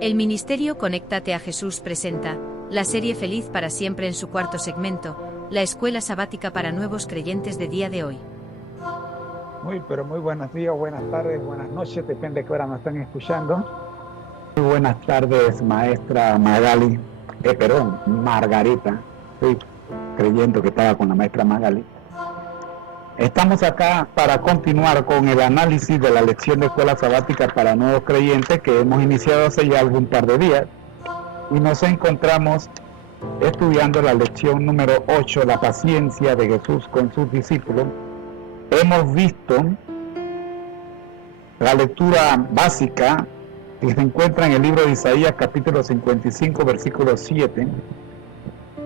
El Ministerio Conéctate a Jesús presenta la serie Feliz para Siempre en su cuarto segmento, la escuela sabática para nuevos creyentes de día de hoy. Muy buenos días, buenas tardes, buenas noches, depende de qué hora nos están escuchando. Muy buenas tardes, maestra Magali, Margarita. Estoy creyendo que estaba con la maestra Magali. Estamos acá para continuar con el análisis de la lección de escuela sabática para nuevos creyentes que hemos iniciado hace ya algún par de días. Y nos encontramos estudiando la lección número 8, la paciencia de Jesús con sus discípulos. Hemos visto la lectura básica que se encuentra en el libro de Isaías, capítulo 55, versículo 7.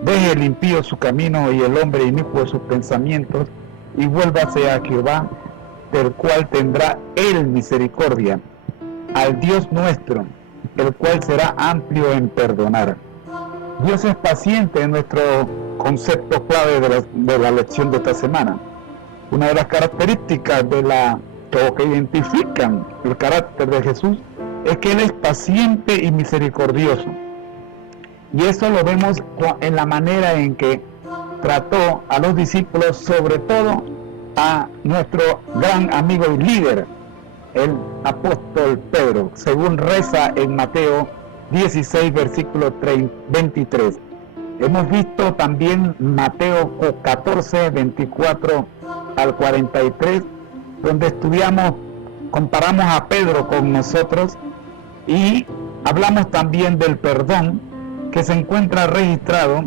Deje el impío su camino y el hombre inicuo sus pensamientos, y vuélvase a Jehová, del cual tendrá él misericordia, al Dios nuestro, el cual será amplio en perdonar. Dios es paciente en nuestro concepto clave de la lección de esta semana. Una de las características que identifican el carácter de Jesús es que Él es paciente y misericordioso. Y eso lo vemos en la manera en que trató a los discípulos, sobre todo a nuestro gran amigo y líder, el apóstol Pedro, según reza en Mateo 16, versículo 23. Hemos visto también Mateo 14, 24 al 43, donde comparamos a Pedro con nosotros y hablamos también del perdón que se encuentra registrado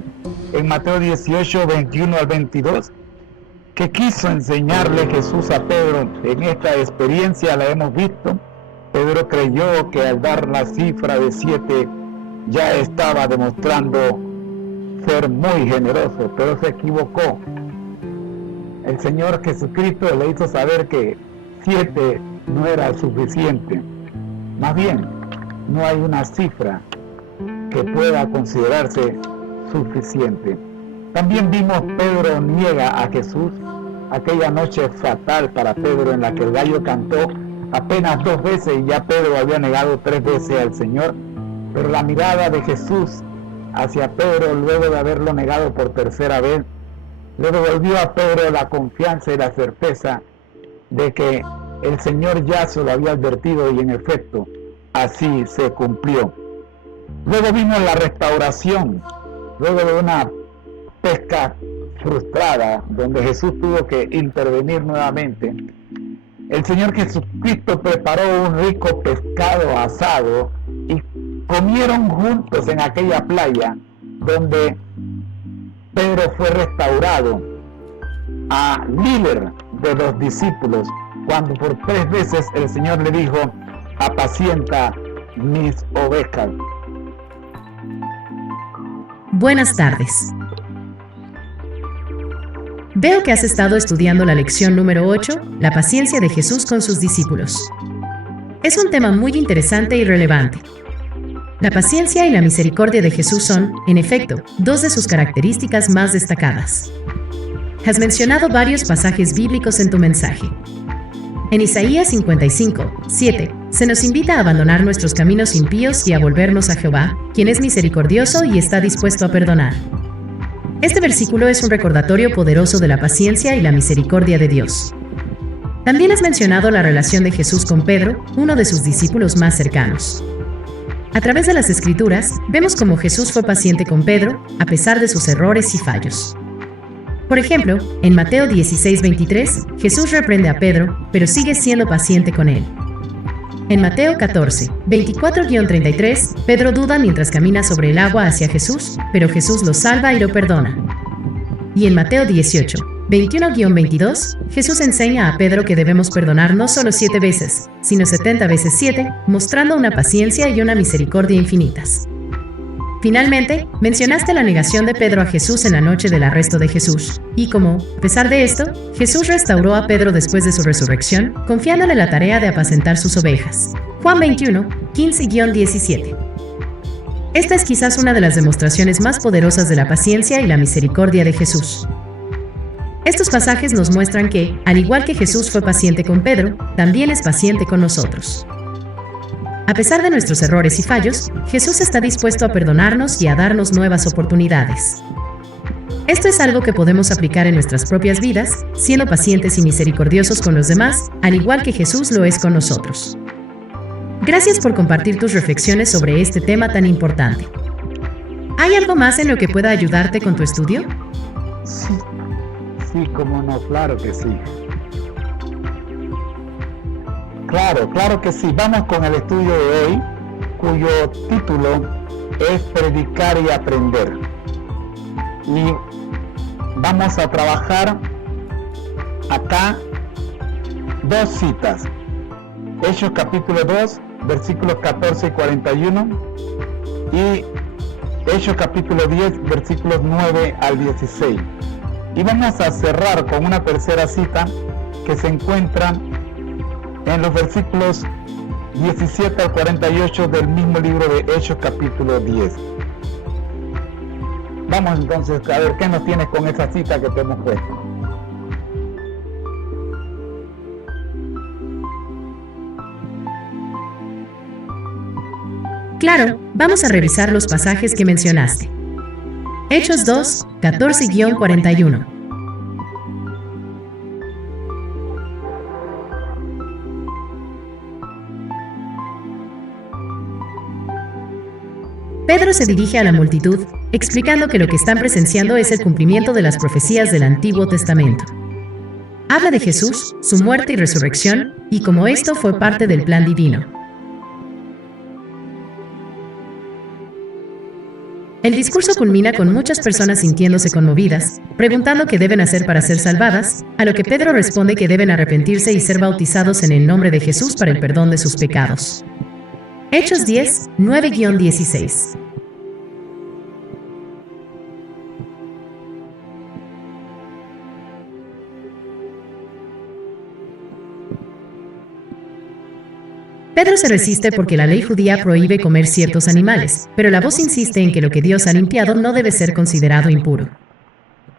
en Mateo 18, 21 al 22, que quiso enseñarle Jesús a Pedro. En esta experiencia la hemos visto. Pedro creyó que al dar la cifra de 7 ya estaba demostrando ser muy generoso, pero se equivocó. El Señor Jesucristo le hizo saber que 7 no era suficiente. Más bien, no hay una cifra que pueda considerarse suficiente. También vimos Pedro niega a Jesús, aquella noche fatal para Pedro en la que el gallo cantó apenas 2 veces y ya Pedro había negado 3 veces al Señor. Pero la mirada de Jesús hacia Pedro luego de haberlo negado por tercera vez le devolvió a Pedro la confianza y la certeza de que el Señor ya se lo había advertido, y en efecto así se cumplió. Luego vimos la restauración, luego de una pesca frustrada donde Jesús tuvo que intervenir nuevamente. El Señor Jesucristo preparó un rico pescado asado y comieron juntos en aquella playa donde Pedro fue restaurado a líder de los discípulos, cuando por 3 veces el Señor le dijo: apacienta mis ovejas. Buenas tardes. Veo que has estado estudiando la lección número 8, la paciencia de Jesús con sus discípulos. Es un tema muy interesante y relevante. La paciencia y la misericordia de Jesús son, en efecto, 2 de sus características más destacadas. Has mencionado varios pasajes bíblicos en tu mensaje. En Isaías 55, 7, se nos invita a abandonar nuestros caminos impíos y a volvernos a Jehová, quien es misericordioso y está dispuesto a perdonar. Este versículo es un recordatorio poderoso de la paciencia y la misericordia de Dios. También has mencionado la relación de Jesús con Pedro, uno de sus discípulos más cercanos. A través de las Escrituras, vemos cómo Jesús fue paciente con Pedro, a pesar de sus errores y fallos. Por ejemplo, en Mateo 16, 23, Jesús reprende a Pedro, pero sigue siendo paciente con él. En Mateo 14, 24-33, Pedro duda mientras camina sobre el agua hacia Jesús, pero Jesús lo salva y lo perdona. Y en Mateo 18, 21-22, Jesús enseña a Pedro que debemos perdonar no solo 7 veces, sino 70 veces 7, mostrando una paciencia y una misericordia infinitas. Finalmente, mencionaste la negación de Pedro a Jesús en la noche del arresto de Jesús, y cómo, a pesar de esto, Jesús restauró a Pedro después de su resurrección, confiándole la tarea de apacentar sus ovejas. Juan 21, 15-17. Esta es quizás una de las demostraciones más poderosas de la paciencia y la misericordia de Jesús. Estos pasajes nos muestran que, al igual que Jesús fue paciente con Pedro, también es paciente con nosotros. A pesar de nuestros errores y fallos, Jesús está dispuesto a perdonarnos y a darnos nuevas oportunidades. Esto es algo que podemos aplicar en nuestras propias vidas, siendo pacientes y misericordiosos con los demás, al igual que Jesús lo es con nosotros. Gracias por compartir tus reflexiones sobre este tema tan importante. ¿Hay algo más en lo que pueda ayudarte con tu estudio? Sí, cómo no, claro que sí. Claro que sí. Vamos con el estudio de hoy, cuyo título es Predicar y Aprender. Y vamos a trabajar acá dos citas. Hechos capítulo 2, versículos 14 y 41. Y Hechos capítulo 10, versículos 9 al 16. Y vamos a cerrar con una tercera cita que se encuentra en los versículos 17 al 48 del mismo libro de Hechos capítulo 10. Vamos entonces a ver qué nos tienes con esa cita que te hemos puesto. Claro, vamos a revisar los pasajes que mencionaste. Hechos 2, 14-41. Pedro se dirige a la multitud, explicando que lo que están presenciando es el cumplimiento de las profecías del Antiguo Testamento. Habla de Jesús, su muerte y resurrección, y cómo esto fue parte del plan divino. El discurso culmina con muchas personas sintiéndose conmovidas, preguntando qué deben hacer para ser salvadas, a lo que Pedro responde que deben arrepentirse y ser bautizados en el nombre de Jesús para el perdón de sus pecados. Hechos 10, 9-16. Pedro se resiste porque la ley judía prohíbe comer ciertos animales, pero la voz insiste en que lo que Dios ha limpiado no debe ser considerado impuro.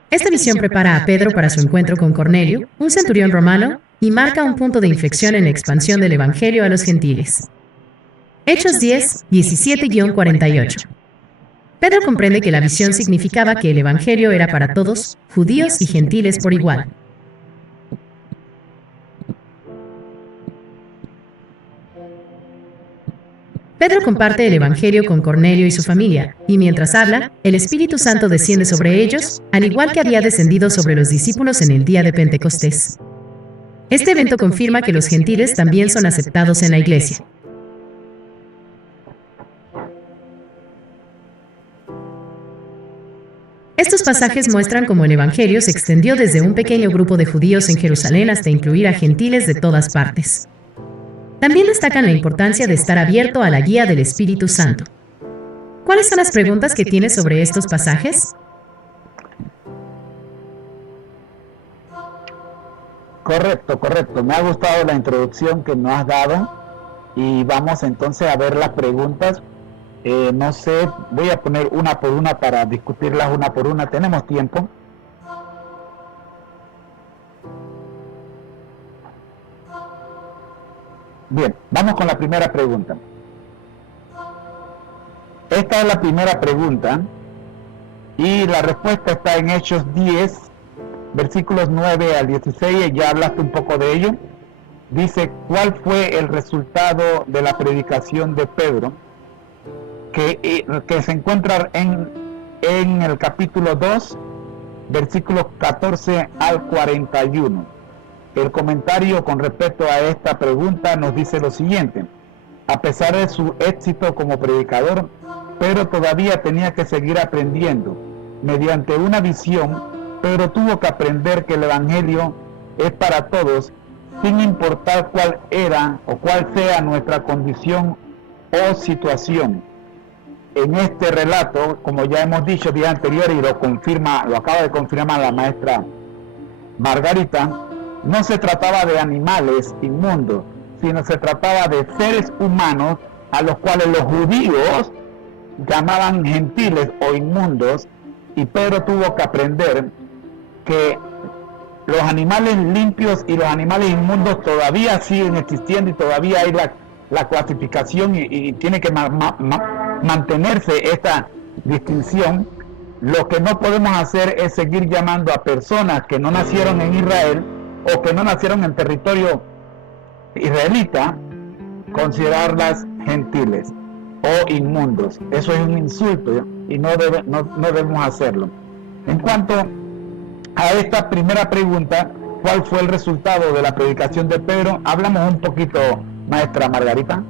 Esta visión prepara a Pedro para su encuentro con Cornelio, un centurión romano, y marca un punto de inflexión en la expansión del Evangelio a los gentiles. Hechos 10, 17-48. Pedro comprende que la visión significaba que el Evangelio era para todos, judíos y gentiles por igual. Pedro comparte el Evangelio con Cornelio y su familia, y mientras habla, el Espíritu Santo desciende sobre ellos, al igual que había descendido sobre los discípulos en el día de Pentecostés. Este evento confirma que los gentiles también son aceptados en la iglesia. Estos pasajes muestran cómo el Evangelio se extendió desde un pequeño grupo de judíos en Jerusalén hasta incluir a gentiles de todas partes. También destacan la importancia de estar abierto a la guía del Espíritu Santo. ¿Cuáles son las preguntas que tienes sobre estos pasajes? Correcto. Me ha gustado la introducción que nos has dado y vamos entonces a ver las preguntas. No sé, voy a poner una por una para discutirlas una por una. ¿Tenemos tiempo? Bien, vamos con la primera pregunta. Esta es la primera pregunta y la respuesta está en Hechos 10, versículos 9 al 16, ya hablaste un poco de ello. Dice, ¿cuál fue el resultado de la predicación de Pedro? Que se encuentra en el capítulo 2, versículos 14 al 41. El comentario con respecto a esta pregunta nos dice lo siguiente: a pesar de su éxito como predicador, Pedro todavía tenía que seguir aprendiendo. Mediante una visión, Pedro tuvo que aprender que el Evangelio es para todos, sin importar cuál era o cuál sea nuestra condición o situación. En este relato, como ya hemos dicho día anterior y lo acaba de confirmar la maestra Margarita, no se trataba de animales inmundos, sino se trataba de seres humanos a los cuales los judíos llamaban gentiles o inmundos, y Pedro tuvo que aprender que los animales limpios y los animales inmundos todavía siguen existiendo y todavía hay la clasificación y tiene que mantenerse esta distinción. Lo que no podemos hacer es seguir llamando a personas que no nacieron en Israel o que no nacieron en territorio israelita, considerarlas gentiles o inmundos. Eso es un insulto y no debemos hacerlo. En cuanto a esta primera pregunta, ¿cuál fue el resultado de la predicación de Pedro? Hablamos un poquito, maestra Margarita.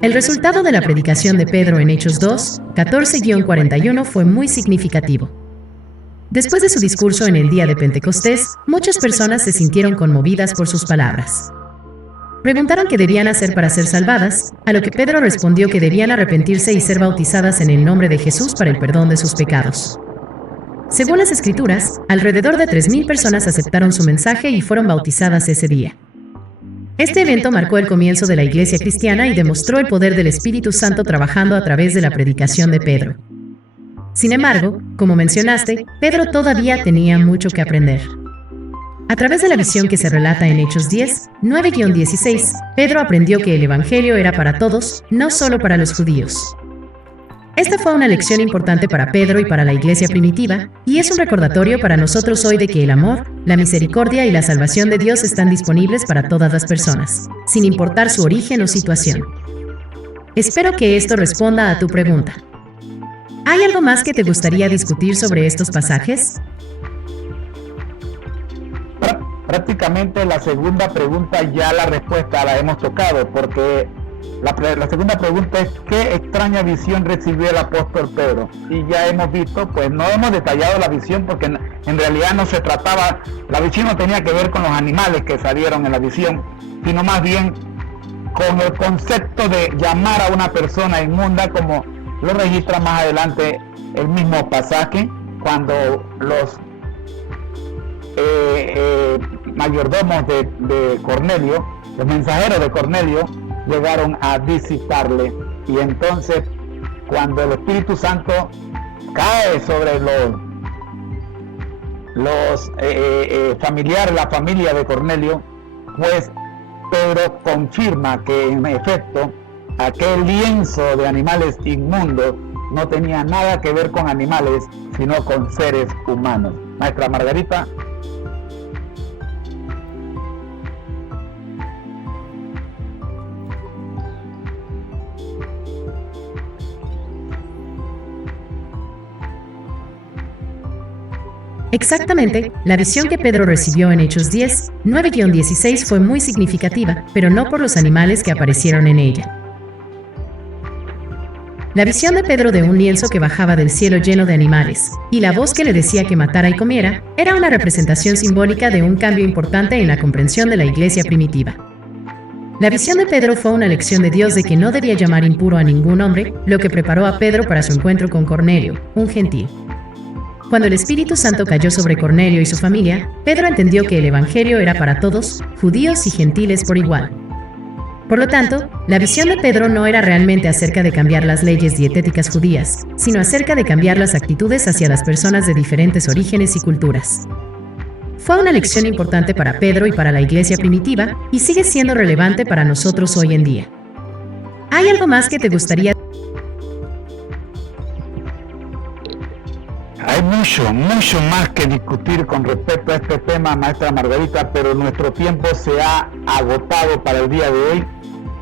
El resultado de la predicación de Pedro en Hechos 2, 14-41 fue muy significativo. Después de su discurso en el día de Pentecostés, muchas personas se sintieron conmovidas por sus palabras. Preguntaron qué debían hacer para ser salvadas, a lo que Pedro respondió que debían arrepentirse y ser bautizadas en el nombre de Jesús para el perdón de sus pecados. Según las Escrituras, alrededor de 3,000 personas aceptaron su mensaje y fueron bautizadas ese día. Este evento marcó el comienzo de la Iglesia cristiana y demostró el poder del Espíritu Santo trabajando a través de la predicación de Pedro. Sin embargo, como mencionaste, Pedro todavía tenía mucho que aprender. A través de la visión que se relata en Hechos 10, 9-16, Pedro aprendió que el Evangelio era para todos, no solo para los judíos. Esta fue una lección importante para Pedro y para la iglesia primitiva, y es un recordatorio para nosotros hoy de que el amor, la misericordia y la salvación de Dios están disponibles para todas las personas, sin importar su origen o situación. Espero que esto responda a tu pregunta. ¿Hay algo más que te gustaría discutir sobre estos pasajes? Prácticamente la segunda pregunta ya la respuesta la hemos tocado, porque la segunda pregunta es ¿qué extraña visión recibió el apóstol Pedro? Y ya hemos visto, pues no hemos detallado la visión porque en realidad no se trataba, la visión no tenía que ver con los animales que salieron en la visión, sino más bien con el concepto de llamar a una persona inmunda, como lo registra más adelante el mismo pasaje, cuando los mayordomos de Cornelio, los mensajeros de Cornelio, llegaron a visitarle, y entonces cuando el Espíritu Santo cae sobre los familiares, la familia de Cornelio, pues Pedro confirma que en efecto aquel lienzo de animales inmundos no tenía nada que ver con animales, sino con seres humanos. Maestra Margarita. Exactamente, la visión que Pedro recibió en Hechos 10, 9-16 fue muy significativa, pero no por los animales que aparecieron en ella. La visión de Pedro de un lienzo que bajaba del cielo lleno de animales, y la voz que le decía que matara y comiera, era una representación simbólica de un cambio importante en la comprensión de la iglesia primitiva. La visión de Pedro fue una lección de Dios de que no debía llamar impuro a ningún hombre, lo que preparó a Pedro para su encuentro con Cornelio, un gentil. Cuando el Espíritu Santo cayó sobre Cornelio y su familia, Pedro entendió que el Evangelio era para todos, judíos y gentiles por igual. Por lo tanto, la visión de Pedro no era realmente acerca de cambiar las leyes dietéticas judías, sino acerca de cambiar las actitudes hacia las personas de diferentes orígenes y culturas. Fue una lección importante para Pedro y para la iglesia primitiva, y sigue siendo relevante para nosotros hoy en día. ¿Hay algo más que te gustaría? Hay mucho más que discutir con respecto a este tema, maestra Margarita, pero nuestro tiempo se ha agotado para el día de hoy.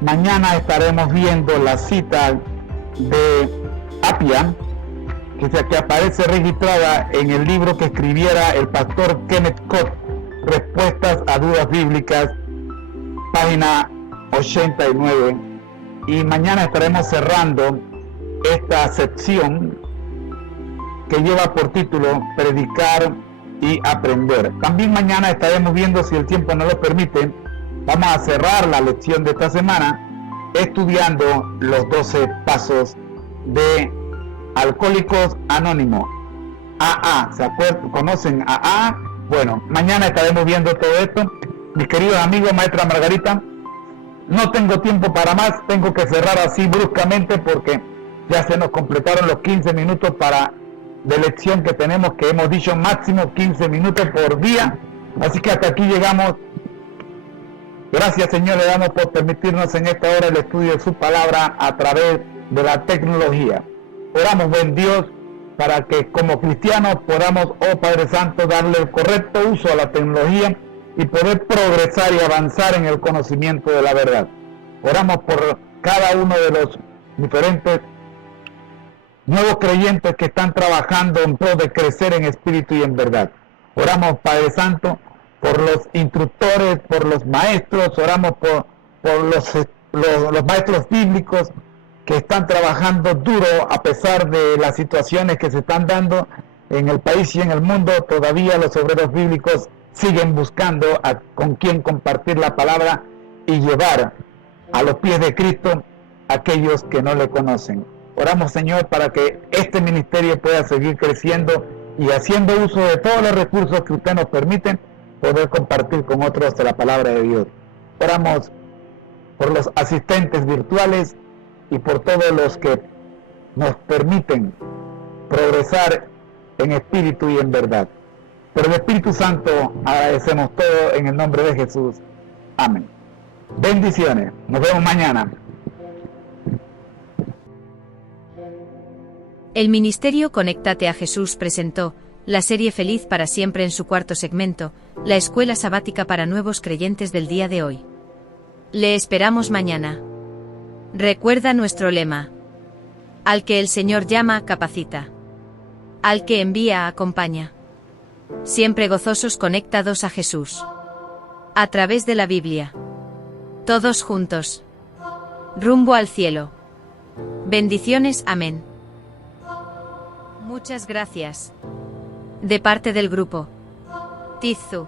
Mañana estaremos viendo la cita de Apia, que aparece registrada en el libro que escribiera el pastor Kenneth Cox, Respuestas a Dudas Bíblicas, página 89. Y mañana estaremos cerrando esta sección que lleva por título Predicar y Aprender. También mañana estaremos viendo, si el tiempo nos lo permite, vamos a cerrar la lección de esta semana estudiando los 12 pasos de Alcohólicos Anónimos, AA. ¿Se acuerdan? ¿Conocen AA? Bueno, mañana estaremos viendo todo esto. mis queridos amigos, maestra Margarita, no tengo tiempo para más, tengo que cerrar así bruscamente porque ya se nos completaron los 15 minutos de lección que tenemos, que hemos dicho máximo 15 minutos por día, así que hasta aquí llegamos. Gracias, Señor, le damos por permitirnos en esta hora el estudio de su palabra a través de la tecnología. Oramos, buen Dios, para que como cristianos podamos, oh Padre Santo, darle el correcto uso a la tecnología y poder progresar y avanzar en el conocimiento de la verdad. Oramos por cada uno de los diferentes nuevos creyentes que están trabajando en pro de crecer en espíritu y en verdad. Oramos, Padre Santo, por los instructores, por los maestros, oramos por los maestros bíblicos que están trabajando duro a pesar de las situaciones que se están dando en el país y en el mundo. Todavía los obreros bíblicos siguen buscando con quién compartir la palabra y llevar a los pies de Cristo a aquellos que no le conocen. Oramos, Señor, para que este ministerio pueda seguir creciendo y haciendo uso de todos los recursos que usted nos permite, poder compartir con otros de la palabra de Dios. Oramos por los asistentes virtuales y por todos los que nos permiten progresar en espíritu y en verdad. Por el Espíritu Santo agradecemos todo en el nombre de Jesús. Amén. Bendiciones. Nos vemos mañana. El Ministerio Conéctate a Jesús presentó la serie Feliz para siempre en su cuarto segmento, la escuela sabática para nuevos creyentes del día de hoy. Le esperamos mañana. Recuerda nuestro lema. Al que el Señor llama, capacita. Al que envía, acompaña. Siempre gozosos conectados a Jesús. A través de la Biblia. Todos juntos. Rumbo al cielo. Bendiciones, amén. Muchas gracias. De parte del grupo Tizu.